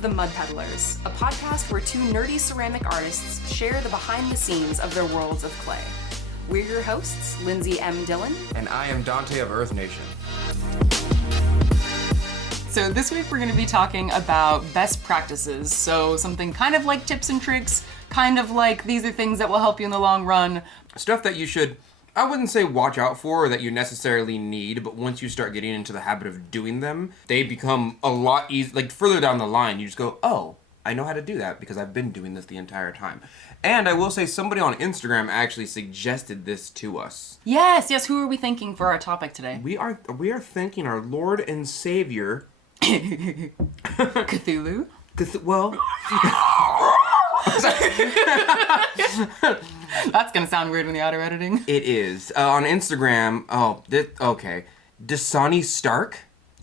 The Mud Peddlers, a podcast where two nerdy ceramic artists share the behind the scenes of their worlds of clay. We're your hosts, Lindsey M Dillon. And I am Donte of Earth Nation. So this week we're going to be talking about best practices. So something kind of like tips and tricks, kind of like these are things that will help you in the long run. Stuff that you should, I wouldn't say watch out for or that you necessarily need, but once you start getting into the habit of doing them, they become a lot easier. Like further down the line, you just go, oh, I know how to do that because I've been doing this the entire time. And I will say somebody on Instagram actually suggested this to us. Yes. Who are we thanking for our topic today? We are thanking our Lord and Savior, Cthulhu? Well... That's gonna sound weird when the auto editing. It is. On Instagram, okay. Dasani Stark.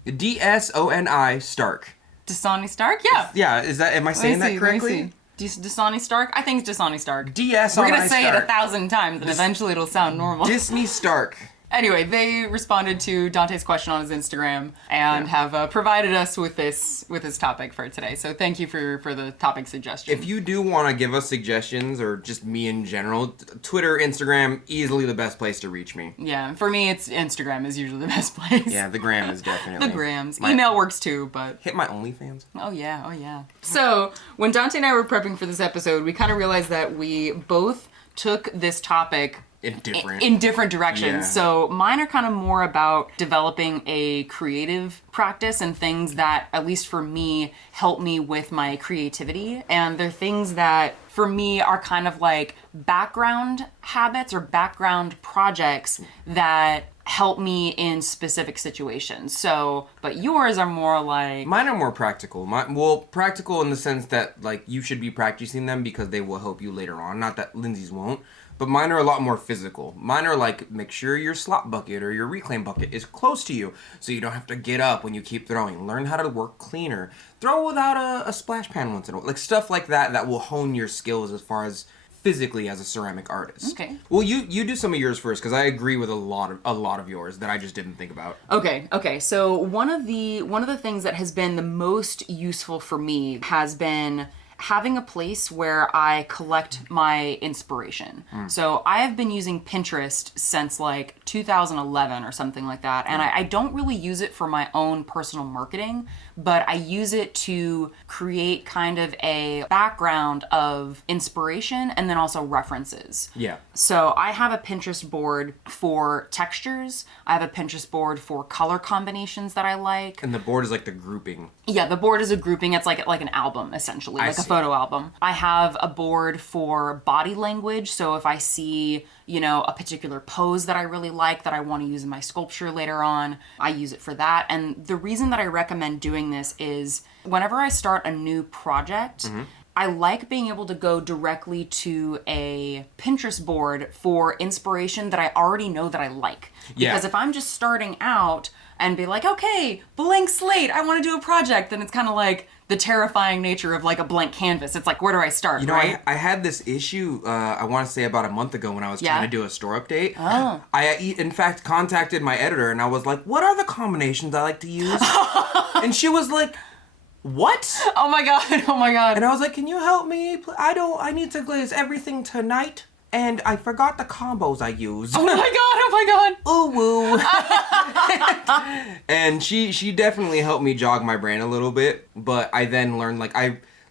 Dsoni Stark. Dasani Stark? Yeah. Yeah, am I saying that correctly? Dasani Stark? I think it's Dasani Stark. Dsoni We're gonna say Stark. it 1,000 times and eventually it'll sound normal. Disney Stark. Anyway, they responded to Dante's question on his Instagram and have provided us with this topic for today. So thank you for the topic suggestion. If you do want to give us suggestions or just me in general, Twitter, Instagram, easily the best place to reach me. Yeah, for me, it's Instagram is usually the best place. Yeah, the gram is definitely. The grams. Email works too, but... Hit my OnlyFans. Oh yeah. So when Dante and I were prepping for this episode, we kind of realized that we both took this topic in different directions. Yeah. So mine are kind of more about developing a creative practice and things that, at least for me, help me with my creativity. And they're things that, for me, are kind of like background habits or background projects that help me in specific situations. So, but yours are more like... Mine are more practical. Practical in the sense that, like, you should be practicing them because they will help you later on. Not that Lindsay's won't. But mine are a lot more physical. Mine are like, make sure your slop bucket or your reclaim bucket is close to you so you don't have to get up when you keep throwing. Learn how to work cleaner. Throw without a splash pan once in a while. Like stuff like that will hone your skills as far as physically as a ceramic artist. Okay. Well, you do some of yours first because I agree with a lot of yours that I just didn't think about. Okay. So one of the things that has been the most useful for me has been having a place where I collect my inspiration. So I have been using Pinterest since like 2011 or something like that. And I don't really use it for my own personal marketing, but I use it to create kind of a background of inspiration and then also references. Yeah. So I have a Pinterest board for textures. I have a Pinterest board for color combinations that I like. And the board is like the grouping. Yeah, the board is a grouping. It's like an album, essentially, like a photo album. I have a board for body language. So if I see, a particular pose that I really like that I want to use in my sculpture later on, I use it for that. And the reason that I recommend doing this is whenever I start a new project, I like being able to go directly to a Pinterest board for inspiration that I already know that I like. Because if I'm just starting out and be like, okay, blank slate, I want to do a project, then it's kind of like the terrifying nature of like a blank canvas. It's like, where do I start, right? I had this issue, I want to say about a month ago when I was trying to do a store update. Oh. I, in fact, contacted my editor and I was like, what are the combinations I like to use? And she was like, what? Oh my god. And I was like, can you help me? I need to glaze everything tonight. And I forgot the combos I used. Oh my god. Ooh woo. And she definitely helped me jog my brain a little bit. But I then learned,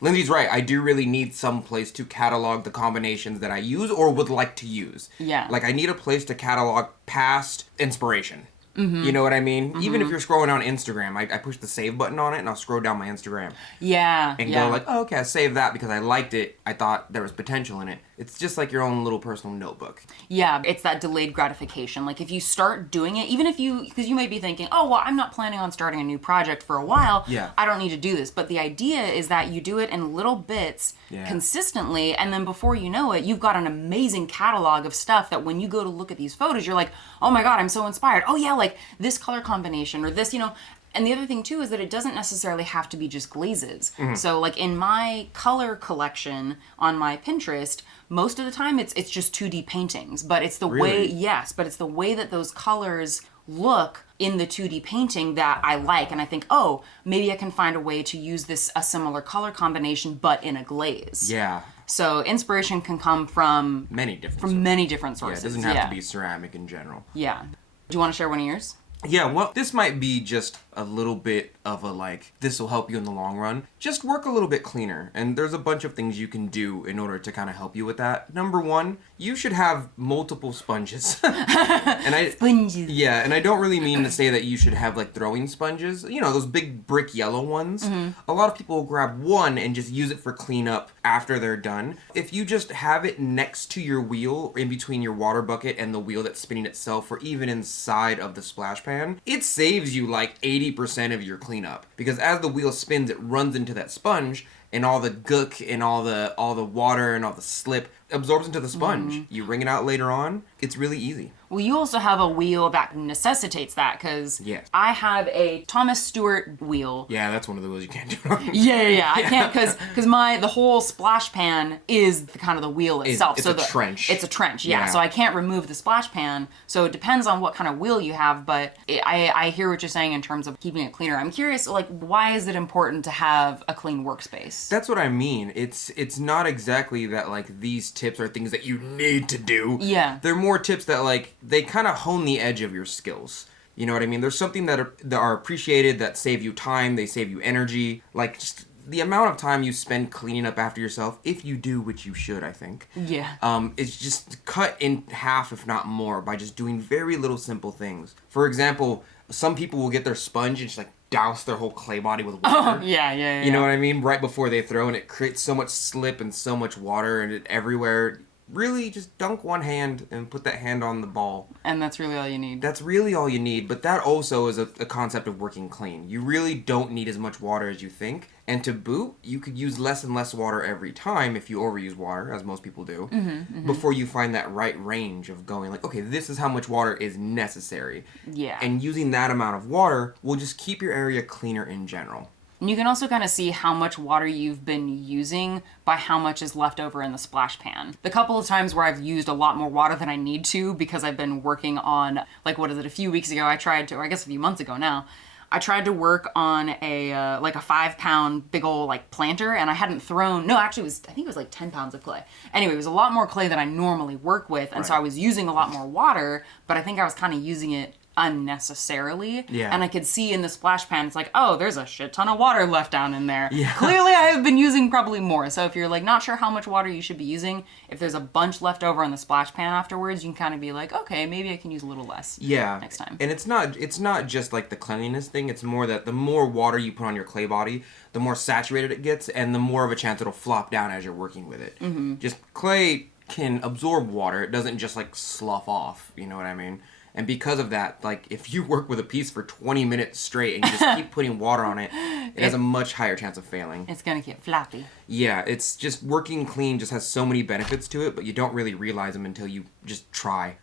Lindsay's right. I do really need some place to catalog the combinations that I use or would like to use. Yeah. Like I need a place to catalog past inspiration. You know what I mean? Even if you're scrolling on Instagram, I push the save button on it and I'll scroll down my Instagram. Yeah. And go like, oh, okay, I saved that because I liked it. I thought there was potential in it. It's just like your own little personal notebook. Yeah, it's that delayed gratification. Like if you start doing it, even if because you might be thinking, oh, well, I'm not planning on starting a new project for a while. Yeah. I don't need to do this. But the idea is that you do it in little bits consistently. And then before you know it, you've got an amazing catalog of stuff that when you go to look at these photos, you're like, oh my God, I'm so inspired. Oh yeah, like this color combination or this, And the other thing too is that it doesn't necessarily have to be just glazes. So like in my color collection on my Pinterest, most of the time it's just 2D paintings, but it's the way, but it's the way that those colors look in the 2D painting that I like, and I think, oh, maybe I can find a way to use a similar color combination, but in a glaze. Yeah. So inspiration can come from Many different sources. Yeah, it doesn't have to be ceramic in general. Yeah. Do you want to share one of yours? Yeah, well, this might be just a little bit of a, like, this will help you in the long run. Just work a little bit cleaner. And there's a bunch of things you can do in order to kind of help you with that. Number one, you should have multiple sponges. Sponges. Yeah, and I don't really mean to say that you should have, like, throwing sponges. You know, those big brick yellow ones. Mm-hmm. A lot of people will grab one and just use it for cleanup after they're done. If you just have it next to your wheel, in between your water bucket and the wheel that's spinning itself, or even inside of the splash pan, it saves you like 80% of your cleanup. Because as the wheel spins, it runs into that sponge, and all the gook and all the water and all the slip absorbs into the sponge. Mm-hmm. You wring it out later on. It's really easy. Well, you also have a wheel that necessitates that, because I have a Thomas Stewart wheel. Yeah, that's one of the wheels you can't do wrong. Yeah. I can't, because the whole splash pan is the wheel itself. It's a trench. It's a trench, yeah. So I can't remove the splash pan. So it depends on what kind of wheel you have, but I hear what you're saying in terms of keeping it cleaner. I'm curious, like, why is it important to have a clean workspace? That's what I mean. It's not exactly that, like, these tips are things that you need to do. Yeah. They're more tips that, like, they kind of hone the edge of your skills. You know what I mean? There's something that are appreciated, that save you time, they save you energy. Like, just the amount of time you spend cleaning up after yourself, if you do, which you should, I think. Yeah. It's just cut in half, if not more, by just doing very little simple things. For example, some people will get their sponge and just, like, douse their whole clay body with water. Oh, yeah. You know what I mean? Right before they throw, and it creates so much slip and so much water and it everywhere. Really, just dunk one hand and put that hand on the ball. And that's really all you need. That's really all you need, but that also is a concept of working clean. You really don't need as much water as you think. And to boot, you could use less and less water every time if you overuse water, as most people do, before you find that right range of going like, okay, this is how much water is necessary. Yeah. And using that amount of water will just keep your area cleaner in general. And you can also kind of see how much water you've been using by how much is left over in the splash pan. The couple of times where I've used a lot more water than I need to because I've been working on, like, a few weeks ago I tried to, or I guess a few months ago now, I tried to work on a 5-pound big old, like, planter, and I hadn't thrown, no, actually I think it was like 10 pounds of clay. Anyway, it was a lot more clay than I normally work with, and so I was using a lot more water, but I think I was kind of using it unnecessarily. Yeah. And I could see in the splash pan, it's like, oh, there's a shit ton of water left down in there. Yeah. Clearly I have been using probably more. So if you're, like, not sure how much water you should be using, if there's a bunch left over in the splash pan afterwards, you can kind of be like, okay, maybe I can use a little less next time. And it's not just like the cleanliness thing, it's more that the more water you put on your clay body, the more saturated it gets, and the more of a chance it'll flop down as you're working with it. Mm-hmm. Just clay can absorb water. It doesn't just, like, slough off, you know what I mean? And because of that, like, if you work with a piece for 20 minutes straight and you just keep putting water on it, it has a much higher chance of failing. It's gonna get floppy. Yeah, it's just working clean just has so many benefits to it, but you don't really realize them until you just try.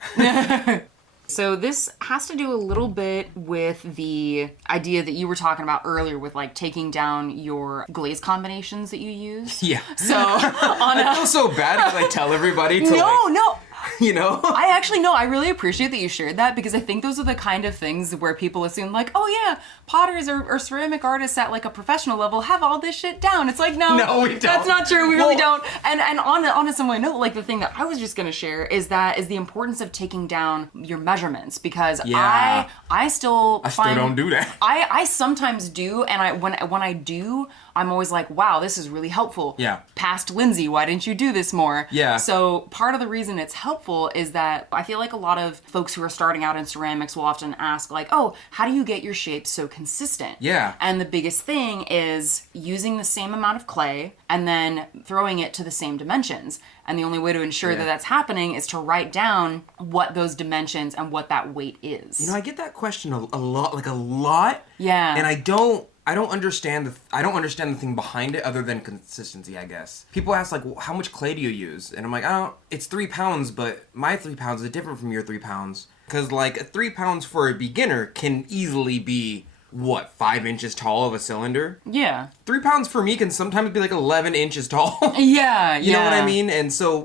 So this has to do a little bit with the idea that you were talking about earlier with, like, taking down your glaze combinations that you use. Yeah. So I feel so bad because I tell everybody to No. You know? I really appreciate that you shared that, because I think those are the kind of things where people assume, like, oh yeah, potters or ceramic artists at, like, a professional level have all this shit down. It's like, no, we don't. That's not true. We really don't. And on a similar note, like, the thing that I was just gonna share is the importance of taking down your measurements, because I still don't do that. I sometimes do, and when I do, I'm always like, wow, this is really helpful. Yeah. Past Lindsey, why didn't you do this more? Yeah. So part of the reason it's helpful is that I feel like a lot of folks who are starting out in ceramics will often ask, like, oh, how do you get your shapes so consistent? Yeah. And the biggest thing is using the same amount of clay and then throwing it to the same dimensions. And the only way to ensure that that's happening is to write down what those dimensions and what that weight is. You know, I get that question a lot. Yeah. And I don't understand the thing behind it other than consistency, I guess. People ask, like, well, how much clay do you use? And I'm like, it's 3 pounds, but my 3 pounds is different from your 3 pounds. Because, like, 3 pounds for a beginner can easily be what, 5 inches tall of a cylinder. Yeah. 3 pounds for me can sometimes be like 11 inches tall. Yeah, You know what I mean? And so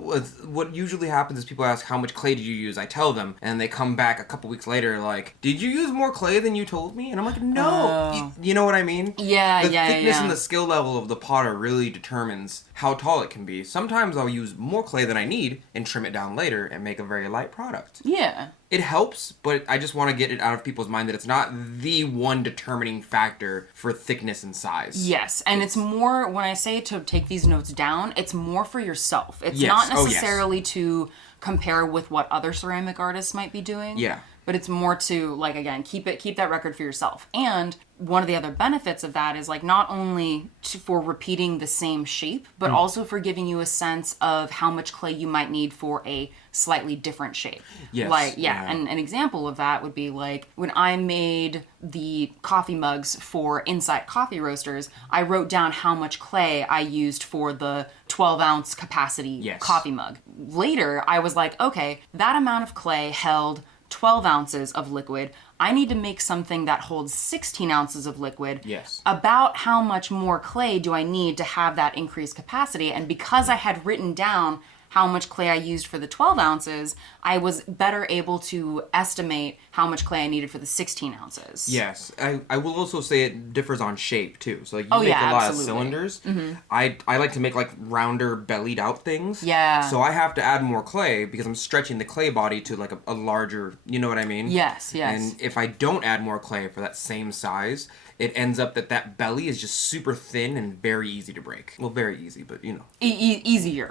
what usually happens is people ask, how much clay did you use? I tell them, and they come back a couple weeks later like, did you use more clay than you told me? And I'm like, no. You know what I mean? Yeah, the thickness and the skill level of the potter really determines how tall it can be. Sometimes I'll use more clay than I need and trim it down later and make a very light product. Yeah. It helps, but I just want to get it out of people's mind that it's not the one determining factor for thickness and size. Yes, and it's more, when I say to take these notes down, it's more for yourself. It's not necessarily to compare with what other ceramic artists might be doing. Yeah. But it's more to, like, again, keep that record for yourself. And one of the other benefits of that is, like, not only for repeating the same shape, but also for giving you a sense of how much clay you might need for a slightly different shape. Yes. Like, and an example of that would be, like, when I made the coffee mugs for Insight Coffee Roasters, I wrote down how much clay I used for the 12-ounce capacity coffee mug. Later, I was like, okay, that amount of clay held 12 ounces of liquid. I need to make something that holds 16 ounces of liquid. Yes. About how much more clay do I need to have that increased capacity? And because I had written down how much clay I used for the 12 ounces, I was better able to estimate how much clay I needed for the 16 ounces. Yes. I will also say it differs on shape, too. So, like, you make a lot of cylinders. Mm-hmm. I like to make, like, rounder, bellied out things. Yeah. So I have to add more clay because I'm stretching the clay body to, like, a larger, you know what I mean? Yes. And if I don't add more clay for that same size, it ends up that belly is just super thin and very easy to break. Well, very easy, but, you know. Easier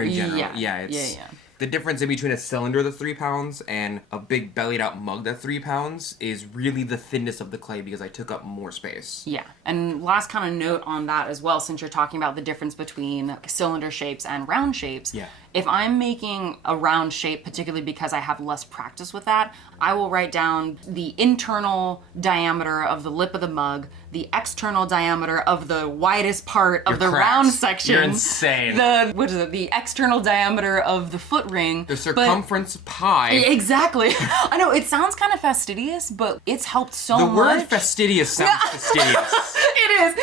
in general. Yeah. The difference in between a cylinder that's 3 pounds and a big bellied out mug that's 3 pounds is really the thinness of the clay because I took up more space. Yeah. And last kind of note on that as well, since you're talking about the difference between cylinder shapes and round shapes. Yeah. If I'm making a round shape, particularly because I have less practice with that, I will write down the internal diameter of the lip of the mug, the external diameter of the widest part of the round section. You're insane. The external diameter of the foot ring. The circumference pi. Exactly. I know, it sounds kind of fastidious, but it's helped so much. The word fastidious sounds fastidious. It is.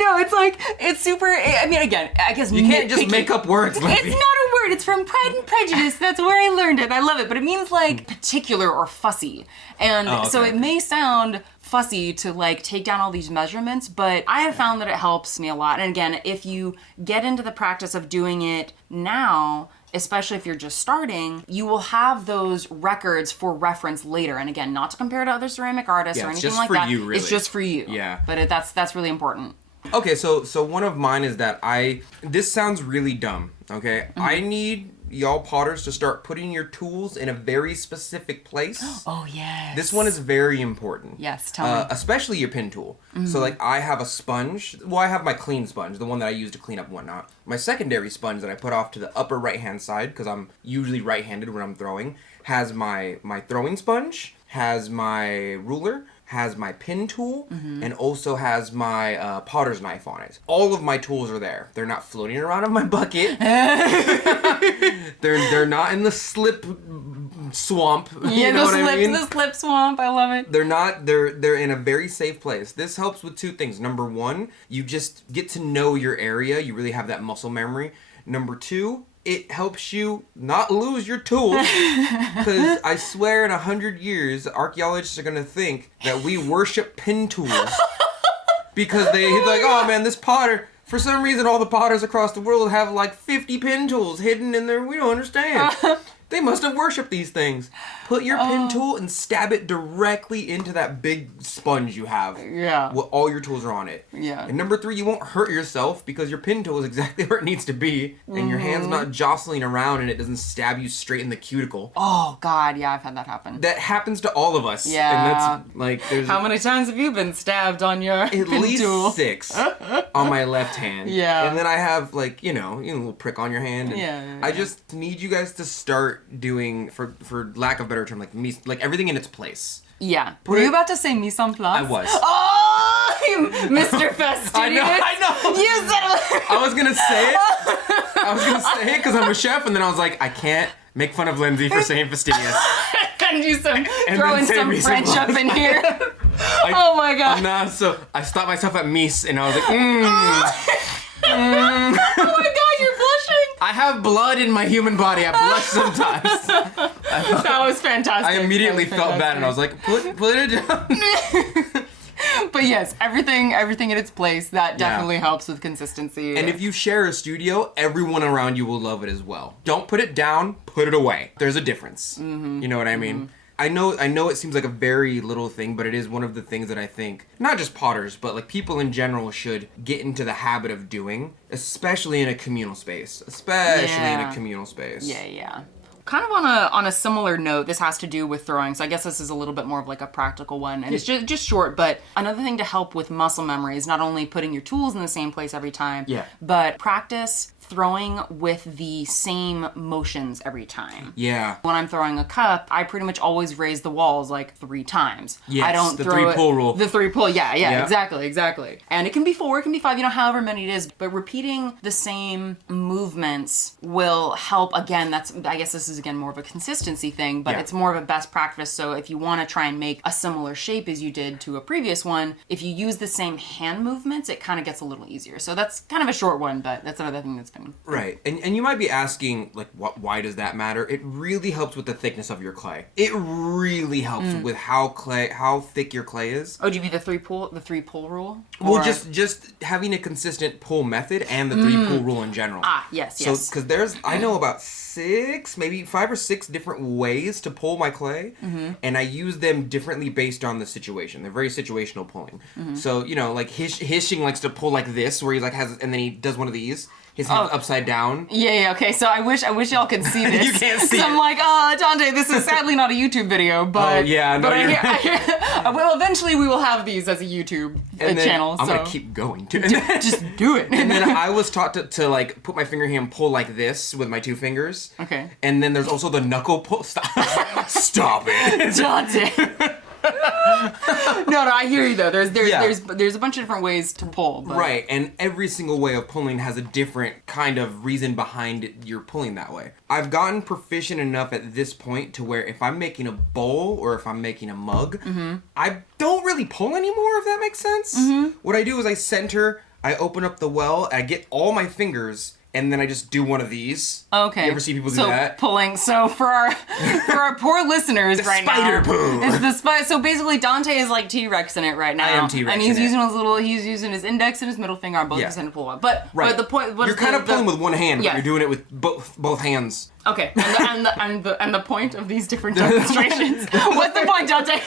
No, it's like, it's super, I mean, again, I guess you can't just make up words, Lindsey. It's not a word. It's from Pride and Prejudice. That's where I learned it. I love it. But it means, like, particular or fussy. And so it may sound fussy to, like, take down all these measurements, but I have found that it helps me a lot. And again, if you get into the practice of doing it now, especially if you're just starting, you will have those records for reference later. And again, not to compare to other ceramic artists or anything like that. You, really. It's just for you. Yeah. But that's really important. Okay, so one of mine is that this sounds really dumb, okay? Mm-hmm. I need y'all potters to start putting your tools in a very specific place. Oh, yes. This one is very important. Yes, tell me. Especially your pin tool. Mm-hmm. So, like, I have a sponge. Well, I have my clean sponge, the one that I use to clean up and whatnot. My secondary sponge that I put off to the upper right-hand side, because I'm usually right-handed when I'm throwing, has my throwing sponge, has my ruler, has my pin tool, and also has my potter's knife on it. All of my tools are there. They're not floating around in my bucket. They're not in the slip swamp. Yeah, you know what I mean? The slip swamp. I love it. They're not. They're in a very safe place. This helps with two things. Number one, you just get to know your area. You really have that muscle memory. Number two, it helps you not lose your tools, because I swear in 100 years, archaeologists are going to think that we worship pin tools because they're like, oh man, this potter, for some reason all the potters across the world have like 50 pin tools hidden in there. We don't understand. They must have worshipped these things. Put your pin tool and stab it directly into that big sponge you have. Yeah. Well, all your tools are on it. Yeah. And number three, you won't hurt yourself because your pin tool is exactly where it needs to be. And your hand's not jostling around and it doesn't stab you straight in the cuticle. Oh, God. Yeah, I've had that happen. That happens to all of us. Yeah. And that's like, there's... How many times have you been stabbed on your pin tool? At least 6 on my left hand. Yeah. And then I have like, you know, a little prick on your hand. And Yeah. I just need you guys to start doing, for lack of a better term, like everything in its place. Yeah. Were you about to say mise en place? I was. Oh, Mr. Fastidious. I know. You said I was gonna say it because I'm a chef, and then I was like, I can't make fun of Lindsey for saying fastidious. And throw in some French up in here. Oh my god. Nah, so I stopped myself at Mies and I was like, Oh my god, you're blushing. I have blood in my human body. I blush sometimes. That was fantastic. I immediately felt bad and I was like, put it down. But yes, everything in its place. That definitely helps with consistency. And if you share a studio, everyone around you will love it as well. Don't put it down, put it away. There's a difference. Mm-hmm. You know what I mean? I know it seems like a very little thing, but it is one of the things that I think, not just potters, but like people in general should get into the habit of doing, especially in a communal space. Yeah. Kind of on a similar note, this has to do with throwing, so I guess this is a little bit more of like a practical one, and it's just short, but another thing to help with muscle memory is not only putting your tools in the same place every time, but practice throwing with the same motions every time. Yeah. When I'm throwing a cup, I pretty much always raise the walls like 3 times. Yes, I don't the throw 3-pull rule. The 3-pull, yeah, exactly. And it can be 4, it can be 5, however many it is, but repeating the same movements will help. Again, I guess this is again more of a consistency thing, but it's more of a best practice. So if you want to try and make a similar shape as you did to a previous one, if you use the same hand movements, it kind of gets a little easier. So that's kind of a short one, but that's another thing that's been right. And you might be asking, like, why does that matter? It really helps with the thickness of your clay. It really helps with how thick your clay is. Oh, do you mean the 3-pull rule? Well, just having a consistent pull method and the 3-pull rule in general. Yes. So, because I know about 6, maybe 5 or 6 different ways to pull my clay, and I use them differently based on the situation. They're very situational pulling. So, like Hishing likes to pull like this, where he's like and then he does one of these. His hands upside down. Yeah, okay. So I wish y'all could see this. You can't see it. I'm like, Donte, this is sadly not a YouTube video, but... Oh, yeah, no, well, eventually we will have these as a YouTube channel, I'm so... gonna keep going. Just do it. And then I was taught to like, put my finger here and pull like this with my 2 fingers. Okay. And then there's also the knuckle pull. Stop it. Donte. No, I hear you though. There's a bunch of different ways to pull. But... Right, and every single way of pulling has a different kind of reason behind it you're pulling that way. I've gotten proficient enough at this point to where if I'm making a bowl or if I'm making a mug, I don't really pull anymore, if that makes sense. What I do is I center, I open up the well, I get all my fingers, and then I just do one of these. Okay. You ever see people do that? Pulling. So for our poor listeners right spider now, poo. It's the spider. So basically, Donte is like T-Rex in it right now. I am T-Rex, and he's using his index and his middle finger on both his hand to pull up. But the point, you're kind of pulling with one hand, but you're doing it with both hands. Okay, and the point of these different demonstrations. What's the point, Donte?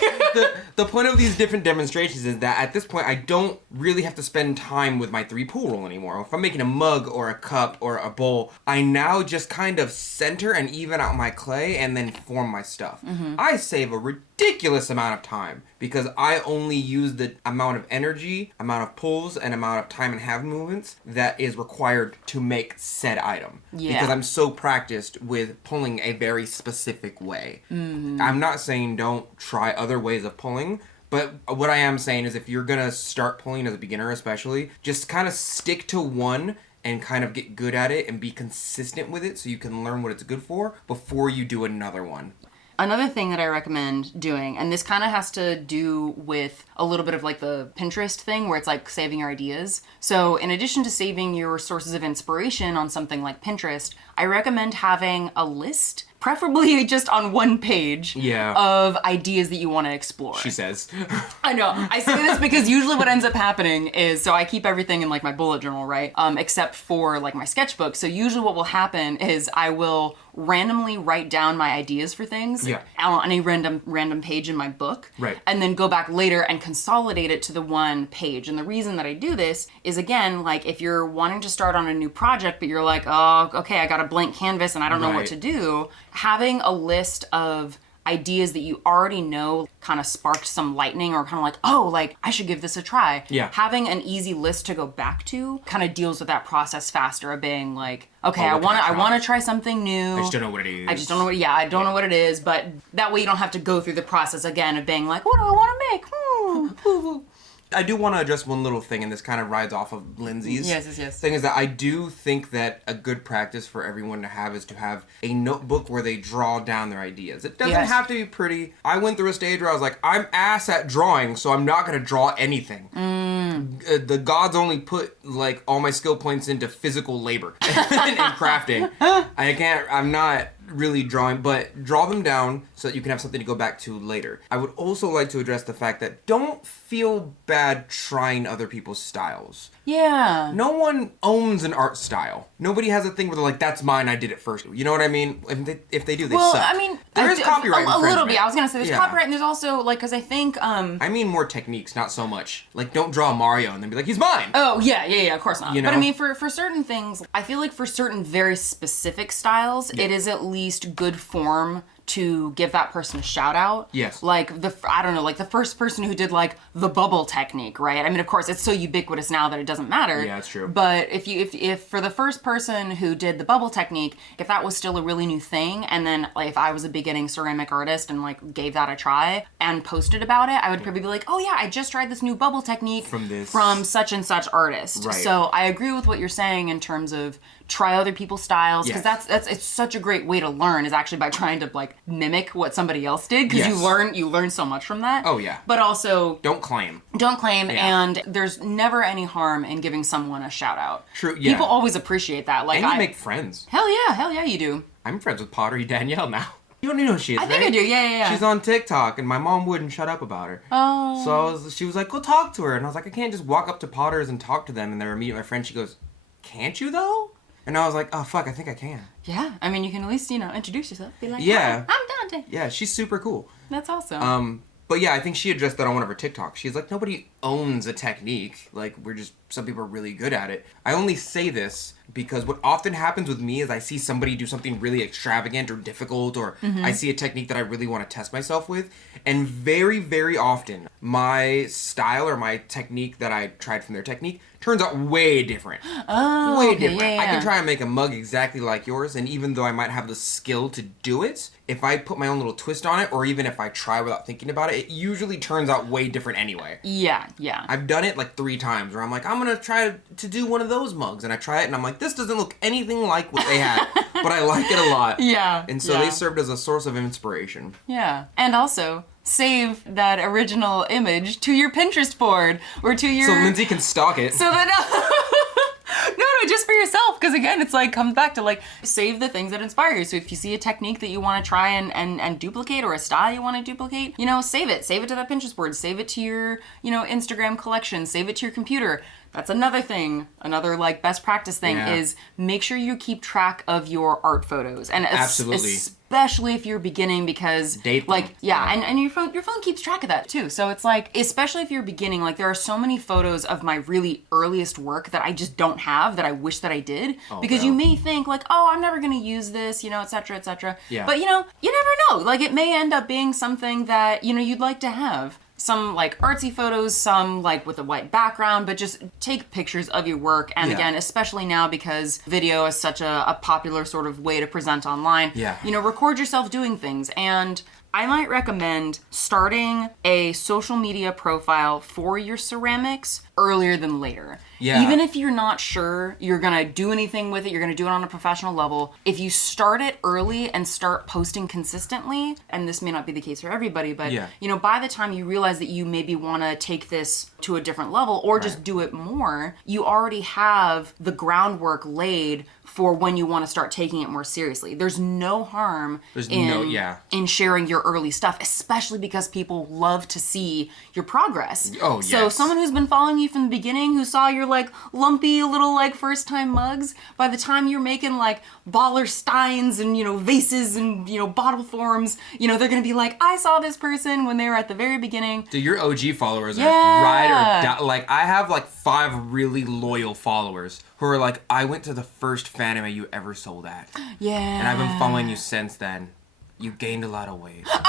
The point of these different demonstrations is that at this point I don't really have to spend time with my 3-pull rule anymore. If I'm making a mug or a cup or a bowl, I now just kind of center and even out my clay and then form my stuff. I save a ridiculous amount of time because I only use the amount of energy, amount of pulls, and amount of time and half movements that is required to make said item. Yeah. Because I'm so practiced with pulling a very specific way. I'm not saying don't try other ways of pulling, but what I am saying is if you're gonna start pulling as a beginner especially, just kind of stick to one and kind of get good at it and be consistent with it so you can learn what it's good for before you do another one. Another thing that I recommend doing, and this kind of has to do with a little bit of like the Pinterest thing where it's like saving your ideas. So in addition to saving your sources of inspiration on something like Pinterest, I recommend having a list, preferably just on one page, of ideas that you want to explore. She says. I know. I say this because usually what ends up happening is, so I keep everything in like my bullet journal, right? Except for like my sketchbook. So usually what will happen is I will randomly write down my ideas for things on any random page in my book, and then go back later and consolidate it to the one page. And the reason that I do this is, again, like if you're wanting to start on a new project, but you're like, oh, okay, I got a blank canvas and I don't know what to do, having a list of ideas that you already know kind of sparked some lightning or kind of like, oh, like I should give this a try. Having an easy list to go back to kind of deals with that process faster of being like, okay, I want to try something new. I just don't know what it is. I don't know what it is, but that way you don't have to go through the process again of being like, what do I want to make? I do want to address one little thing, and this kind of rides off of Lindsey's thing, is that I do think that a good practice for everyone to have is to have a notebook where they draw down their ideas. It doesn't have to be pretty. I went through a stage where I was like, I'm ass at drawing, so I'm not going to draw anything. The gods only put like all my skill points into physical labor and crafting. I'm not really drawing, but draw them down so that you can have something to go back to later. I would also like to address the fact that don't feel bad trying other people's styles. Yeah. No one owns an art style. Nobody has a thing where they're like, that's mine, I did it first. You know what I mean? If they do, they suck. Well, I mean, there is copyright a little bit. I was going to say there's copyright, and there's also, like, because I think... I mean more techniques, not so much. Like, don't draw Mario and then be like, he's mine! Oh, yeah, of course not. You know? But I mean, for certain things, I feel like for certain very specific styles, it is at least good form to give that person a shout out. Yes. Like the first person who did like the bubble technique, right? I mean, of course, it's so ubiquitous now that it doesn't matter. Yeah, that's true. But if for the first person who did the bubble technique, if that was still a really new thing, and then like if I was a beginning ceramic artist and like gave that a try and posted about it, I would probably be like, oh yeah, I just tried this new bubble technique from such and such artist. Right. So I agree with what you're saying in terms of try other people's styles, because it's such a great way to learn, is actually by trying to like mimic what somebody else did, because you learn so much from that. Oh yeah. But also don't claim, and there's never any harm in giving someone a shout out. True. Yeah. People always appreciate that. Like, and you make friends. Hell yeah, you do. I'm friends with Pottery Danielle now. You don't know who she is, I think right? I do, yeah. She's on TikTok, and my mom wouldn't shut up about her. Oh. So she was like, go talk to her. And I was like, I can't just walk up to Potters and talk to them, and they were meeting my friend. She goes, can't you, though? And I was like, oh, fuck, I think I can. Yeah, I mean, you can at least, introduce yourself. Be like, yeah. Hi, I'm Donte. Yeah, she's super cool. That's awesome. But yeah, I think she addressed that on one of her TikToks. She's like, nobody owns a technique. Like, some people are really good at it. I only say this because what often happens with me is I see somebody do something really extravagant or difficult, or I see a technique that I really want to test myself with. And very, very often, my style or my technique that I tried from their technique turns out way different. Oh, way okay, different. yeah. I can try and make a mug exactly like yours, and even though I might have the skill to do it, if I put my own little twist on it, or even if I try without thinking about it, it usually turns out way different anyway. Yeah. I've done it like 3 times where I'm like, I'm gonna try to do one of those mugs, and I try it and I'm like, this doesn't look anything like what they had, but I like it a lot. Yeah. And so they served as a source of inspiration. Yeah. And also, save that original image to your Pinterest board or to your... So Lindsey can stalk it. So that... No, just for yourself, because again, it's like, comes back to like, save the things that inspire you. So if you see a technique that you want to try and duplicate, or a style you want to duplicate, save it to that Pinterest board, save it to your, Instagram collection, save it to your computer. That's another thing, another like best practice thing is make sure you keep track of your art photos. And absolutely. Especially if you're beginning, because date them. like, and your phone keeps track of that too. So it's like, especially if you're beginning, like there are so many photos of my really earliest work that I just don't have that I wish that I did, because you may think like, oh, I'm never going to use this, et cetera, et cetera. Yeah. But you never know. Like it may end up being something that, you'd like to have. Some like artsy photos, some like with a white background, but just take pictures of your work. And again, especially now because video is such a popular sort of way to present online, record yourself doing things. And I might recommend starting a social media profile for your ceramics earlier than later. Yeah. Even if you're not sure you're gonna do anything with it, you're gonna do it on a professional level, if you start it early and start posting consistently, and this may not be the case for everybody, but by the time you realize that you maybe wanna take this to a different level or just do it more, you already have the groundwork laid for when you want to start taking it more seriously. There's no harm in sharing your early stuff, especially because people love to see your progress. Oh, yes. So someone who's been following you from the beginning, who saw your like lumpy little like first time mugs, by the time you're making like baller steins and vases and bottle forms, they're gonna be like, I saw this person when they were at the very beginning. Dude, your OG followers are ride or die. Like I have like 5 really loyal followers who are like, I went to the first fan anime you ever sold at. Yeah. And I've been following you since then. You gained a lot of weight. No,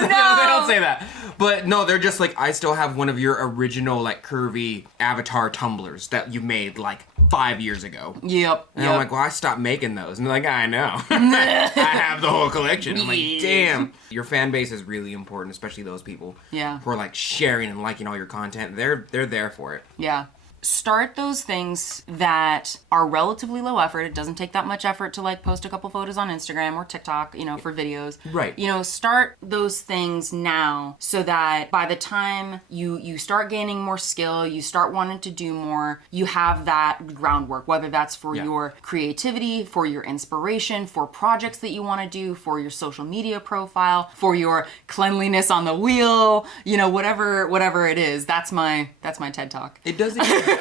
they don't say that. But no, they're just like, I still have one of your original like curvy avatar tumblers that you made like 5 years ago. Yep. And I'm like, well, I stopped making those. And they're like, I know. I have the whole collection. I'm like, damn. Your fan base is really important, especially those people who are like sharing and liking all your content. They're there for it. Yeah. Start those things that are relatively low effort. It doesn't take that much effort to like post a couple photos on Instagram or TikTok, you know, for videos. Right. You know, start those things now so that by the time you start gaining more skill, you start wanting to do more, you have that groundwork, whether that's for your creativity, for your inspiration, for projects that you want to do, for your social media profile, for your cleanliness on the wheel, you know, whatever it is. That's my TED Talk. It doesn't.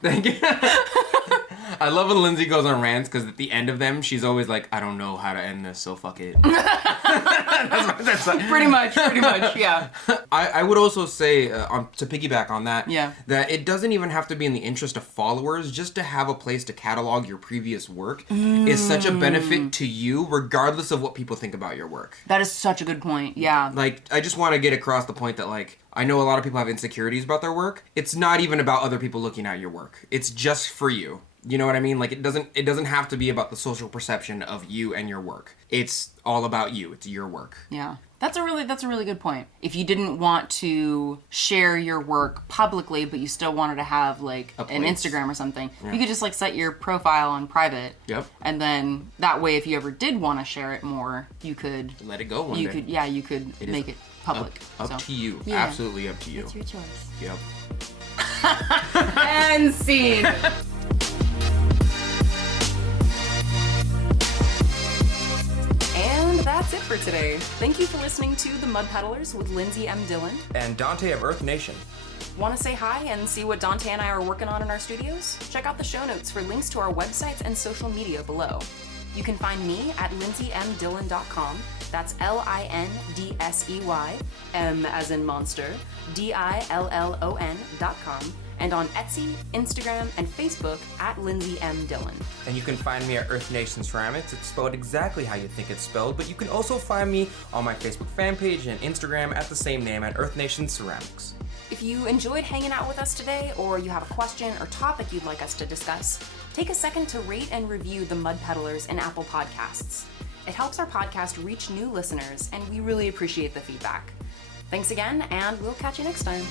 Thank you. I love when Lindsey goes on rants because at the end of them, she's always like, I don't know how to end this, so fuck it. that's like... Pretty much, yeah. I would also say, to piggyback on that, that it doesn't even have to be in the interest of followers. Just to have a place to catalog your previous work is such a benefit to you, regardless of what people think about your work. That is such a good point, yeah. Like, I just want to get across the point that, like, I know a lot of people have insecurities about their work. It's not even about other people looking at your work. It's just for you. You know what I mean? Like, it doesn't have to be about the social perception of you and your work. It's all about you. It's your work. Yeah. That's a really good point. If you didn't want to share your work publicly, but you still wanted to have like an Instagram or something, you could just like set your profile on private. Yep. And then that way, if you ever did want to share it more, you could let it go one day. You could make it public. Up to you. Yeah. Absolutely up to you. It's your choice. Yep. And scene. And that's it for today. Thank you for listening to The Mud Peddlers with Lindsey M Dillon and Donte of Earth Nation. Want to say hi and see what Donte and I are working on in our studios? Check out the show notes for links to our websites and social media below. You can find me at lindseymdillon.com. That's LINDSEY, M as in monster, DILLON.com. And on Etsy, Instagram, and Facebook at Lindsey M Dillon. And you can find me at Earth Nation Ceramics. It's spelled exactly how you think it's spelled, but you can also find me on my Facebook fan page and Instagram at the same name at Earth Nation Ceramics. If you enjoyed hanging out with us today, or you have a question or topic you'd like us to discuss, take a second to rate and review the Mud Peddlers in Apple Podcasts. It helps our podcast reach new listeners, and we really appreciate the feedback. Thanks again, and we'll catch you next time.